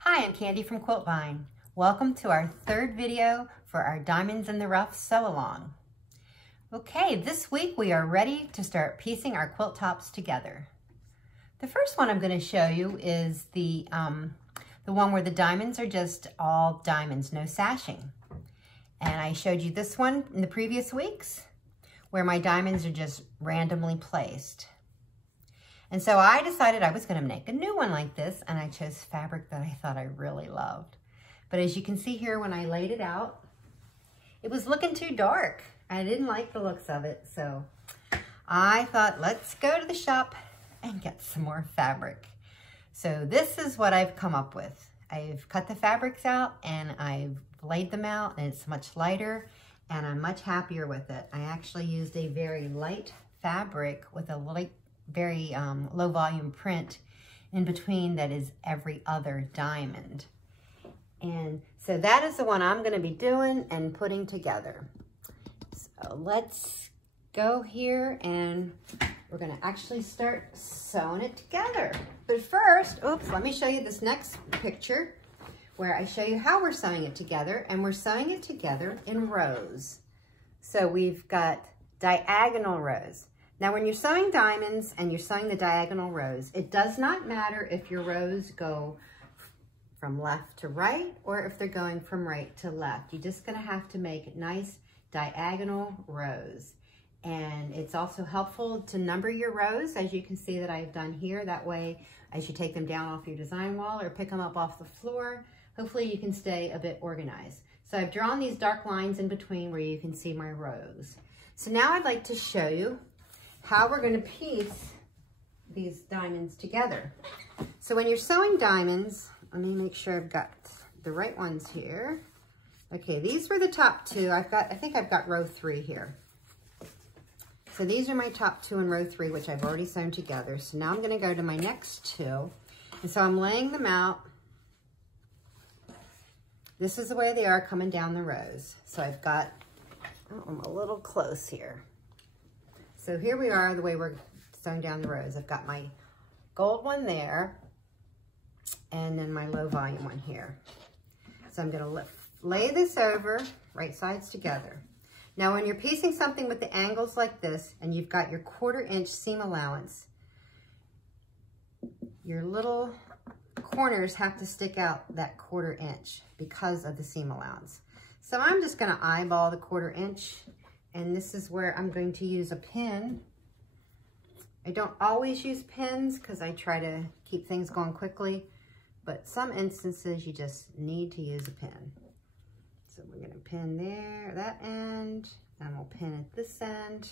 Hi, I'm Candy from Quiltvine. Welcome to our third video for our Diamonds in the Rough sew-along. Okay, this week we are ready to start piecing our quilt tops together. The first one I'm going to show you is the one where the diamonds are just all diamonds, no sashing. And I showed you this one in the previous weeks where my diamonds are just randomly placed. And so I decided I was going to make a new one like this, and I chose fabric that I thought I really loved. But as you can see here, when I laid it out, it was looking too dark. I didn't like the looks of it, so I thought, let's go to the shop and get some more fabric. So this is what I've come up with. I've cut the fabrics out and I've laid them out, and it's much lighter, and I'm much happier with it. I actually used a very light fabric with a light, very low volume print in between that is every other diamond. And so that is the one I'm going to be doing and putting together. So let's go here and we're going to actually start sewing it together. But first, oops, let me show you this next picture where I show you how we're sewing it together, and we're sewing it together in rows. So we've got diagonal rows. Now, when you're sewing diamonds and you're sewing the diagonal rows, it does not matter if your rows go from left to right or if they're going from right to left. You're just going to have to make nice diagonal rows. And it's also helpful to number your rows, as you can see that I've done here. That way, as you take them down off your design wall or pick them up off the floor, hopefully you can stay a bit organized. So I've drawn these dark lines in between where you can see my rows. So now I'd like to show you how we're going to piece these diamonds together. So when you're sewing diamonds, let me make sure I've got the right ones here. Okay, these were the top two. I think I've got row 3 here. So these are my top 2 in row 3, which I've already sewn together. So now I'm going to go to my next 2. And so I'm laying them out. This is the way they are coming down the rows. So I've got, oh, I'm a little close here. So here we are, the way we're sewing down the rows. I've got my gold one there, and then my low volume one here. So I'm gonna lay this over, right sides together. Now when you're piecing something with the angles like this, and you've got your 1/4 inch seam allowance, your little corners have to stick out that 1/4 inch because of the seam allowance. So I'm just gonna eyeball the 1/4 inch. And this is where I'm going to use a pin. I don't always use pins because I try to keep things going quickly, but some instances you just need to use a pin. So we're going to pin there, that end, and we'll pin at this end.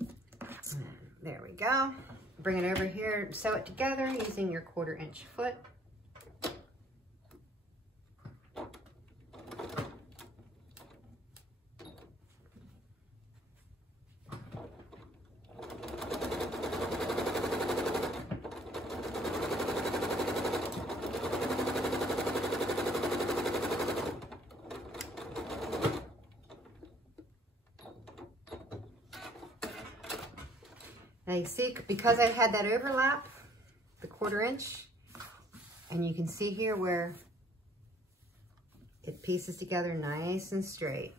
And there we go. Bring it over here, sew it together using your 1/4 inch foot. Now you see, because I had that overlap, the 1/4 inch, and you can see here where it pieces together nice and straight.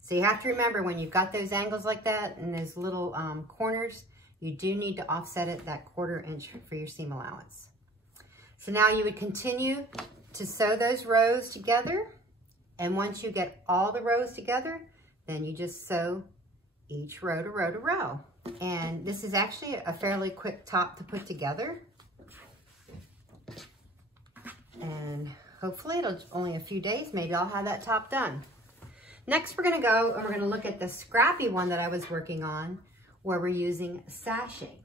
So you have to remember, when you've got those angles like that and those little corners, you do need to offset it that 1/4 inch for your seam allowance. So now you would continue to sew those rows together, and once you get all the rows together, then you just sew each row to row to row. And this is actually a fairly quick top to put together. And hopefully it'll only a few days, maybe I'll have that top done. Next, we're gonna go and we're gonna look at the scrappy one that I was working on, where we're using sashing.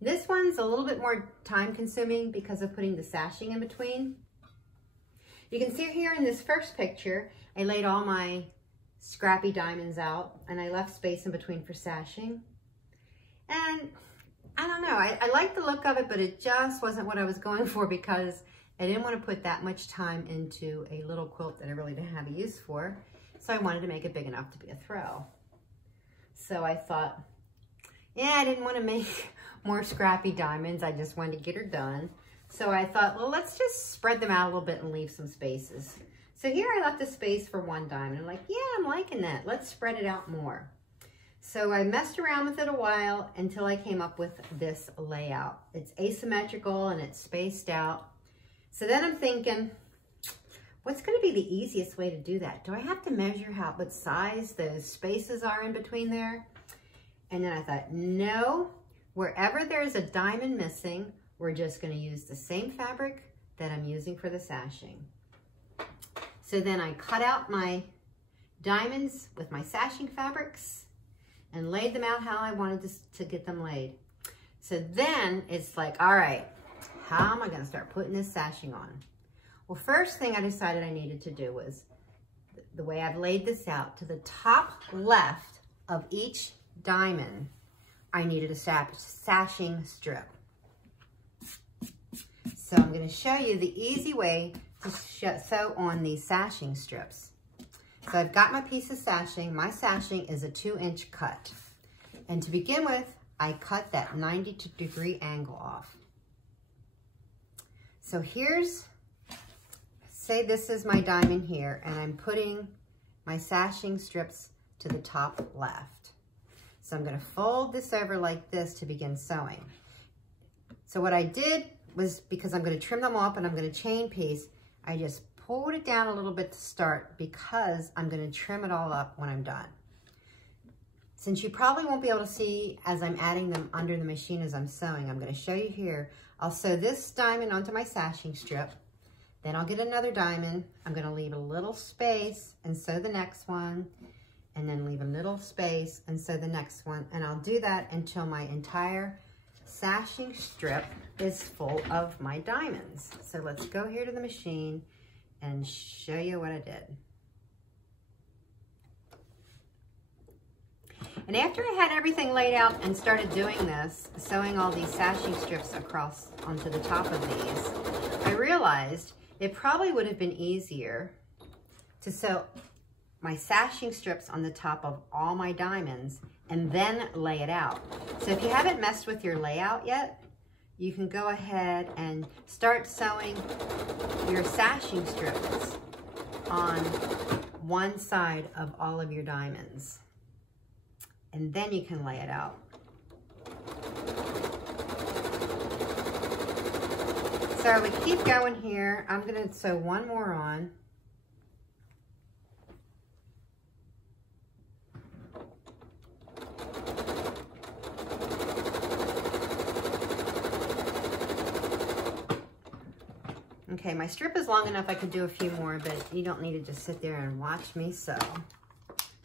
This one's a little bit more time consuming because of putting the sashing in between. You can see here in this first picture, I laid all my scrappy diamonds out and I left space in between for sashing. And I don't know, I like the look of it, but it just wasn't what I was going for because I didn't want to put that much time into a little quilt that I really didn't have a use for. So I wanted to make it big enough to be a throw. So I thought, yeah, I didn't want to make more scrappy diamonds. I just wanted to get her done. So I thought, well, let's just spread them out a little bit and leave some spaces. So here I left a space for one diamond. I'm like, yeah, I'm liking that. Let's spread it out more. So I messed around with it a while until I came up with this layout. It's asymmetrical and it's spaced out. So then I'm thinking, what's going to be the easiest way to do that? Do I have to measure what size those spaces are in between there? And then I thought, no, wherever there's a diamond missing, we're just going to use the same fabric that I'm using for the sashing. So then I cut out my diamonds with my sashing fabrics and laid them out how I wanted to get them laid. So then it's like, all right, how am I going to start putting this sashing on? Well, first thing I decided I needed to do was, the way I've laid this out, to the top left of each diamond, I needed a sashing strip. So I'm going to show you the easy way to sew on these sashing strips. So I've got my piece of sashing. My sashing is a 2-inch cut. And to begin with, I cut that 90-degree angle off. So here's, say this is my diamond here, and I'm putting my sashing strips to the top left. So I'm going to fold this over like this to begin sewing. So what I did was, because I'm going to trim them off and I'm going to chain piece, I just pulled it down a little bit to start because I'm going to trim it all up when I'm done. Since you probably won't be able to see as I'm adding them under the machine as I'm sewing, I'm going to show you here. I'll sew this diamond onto my sashing strip. Then I'll get another diamond. I'm going to leave a little space and sew the next one. And then leave a little space and sew the next one. And I'll do that until my entire sashing strip is full of my diamonds. So let's go here to the machine and show you what I did. And after I had everything laid out and started doing this, sewing all these sashing strips across onto the top of these, I realized it probably would have been easier to sew my sashing strips on the top of all my diamonds and then lay it out. So if you haven't messed with your layout yet, you can go ahead and start sewing your sashing strips on one side of all of your diamonds. And then you can lay it out. So we keep going here. I'm going to sew one more on. Okay, my strip is long enough I could do a few more, but you don't need to just sit there and watch me sew.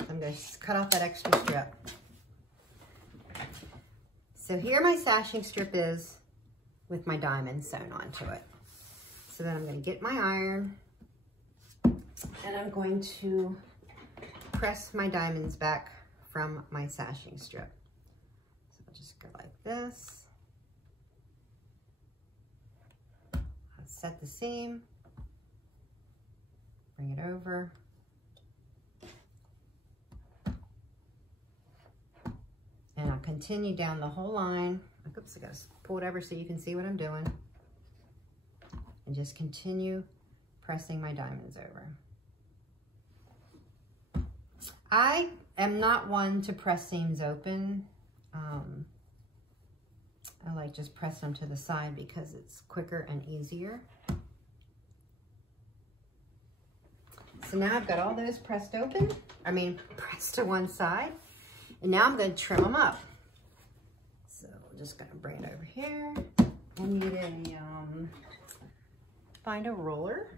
I'm going to cut off that extra strip. So here my sashing strip is with my diamond sewn onto it. So then I'm going to get my iron and I'm going to press my diamonds back from my sashing strip. So I'll just go like this. Set the seam, bring it over, and I'll continue down the whole line. Oops, I gotta pull it over so you can see what I'm doing, and just continue pressing my diamonds over. I am not one to press seams open. I like just press them to the side because it's quicker and easier. So now I've got all those pressed open, pressed to one side. And now I'm going to trim them up. So we're just going to bring it over here. I need find a roller.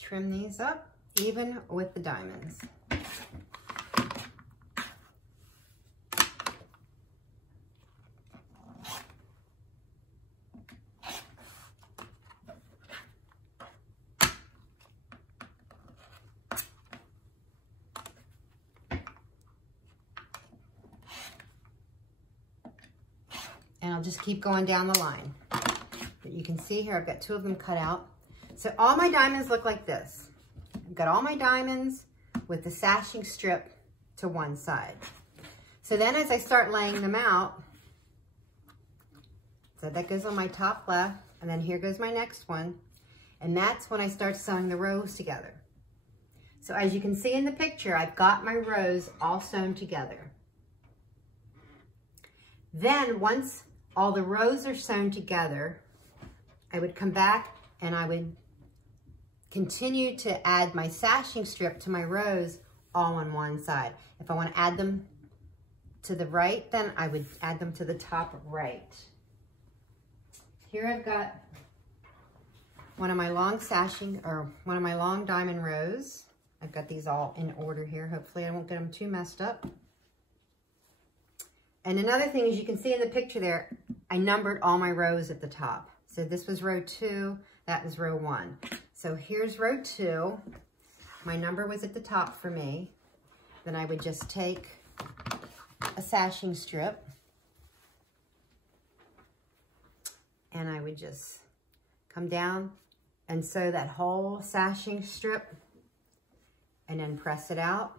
Trim these up even with the diamonds. And I'll just keep going down the line. But you can see here, I've got 2 of them cut out. So all my diamonds look like this. I've got all my diamonds with the sashing strip to one side. So then as I start laying them out, so that goes on my top left, and then here goes my next one. And that's when I start sewing the rows together. So as you can see in the picture, I've got my rows all sewn together. Then once all the rows are sewn together, I would come back and I would continue to add my sashing strip to my rows all on one side. If I want to add them to the right, then I would add them to the top right. Here I've got one of my long sashing, or one of my long diamond rows. I've got these all in order here. Hopefully I won't get them too messed up. And another thing is, you can see in the picture there, I numbered all my rows at the top. So this was row 2, that was row 1. So here's row 2. My number was at the top for me. Then I would just take a sashing strip and I would just come down and sew that whole sashing strip and then press it out.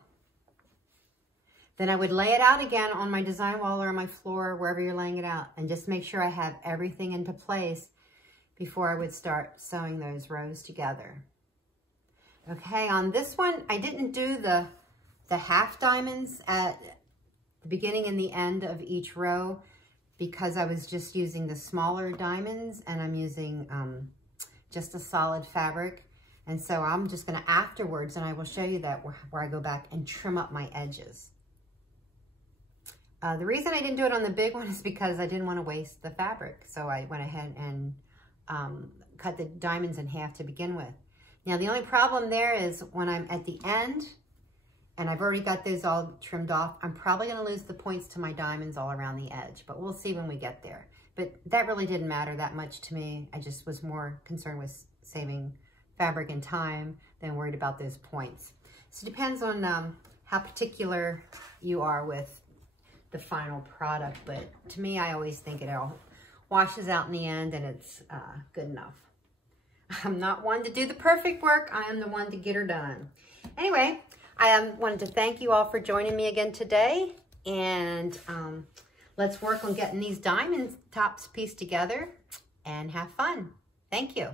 Then I would lay it out again on my design wall or on my floor, wherever you're laying it out, and just make sure I have everything into place before I would start sewing those rows together. Okay, on this one, I didn't do the half diamonds at the beginning and the end of each row because I was just using the smaller diamonds, and I'm using just a solid fabric. And so I'm just gonna afterwards, and I will show you that where I go back and trim up my edges. The reason I didn't do it on the big one is because I didn't want to waste the fabric. So I went ahead and cut the diamonds in half to begin with. Now the only problem there is when I'm at the end, and I've already got those all trimmed off, I'm probably going to lose the points to my diamonds all around the edge, but we'll see when we get there. But that really didn't matter that much to me. I just was more concerned with saving fabric and time than worried about those points. So it depends on how particular you are with the final product, but to me, I always think it all washes out in the end and it's good enough. I'm not one to do the perfect work. I am the one to get her done. Anyway, I wanted to thank you all for joining me again today, and let's work on getting these diamond tops pieced together and have fun. Thank you.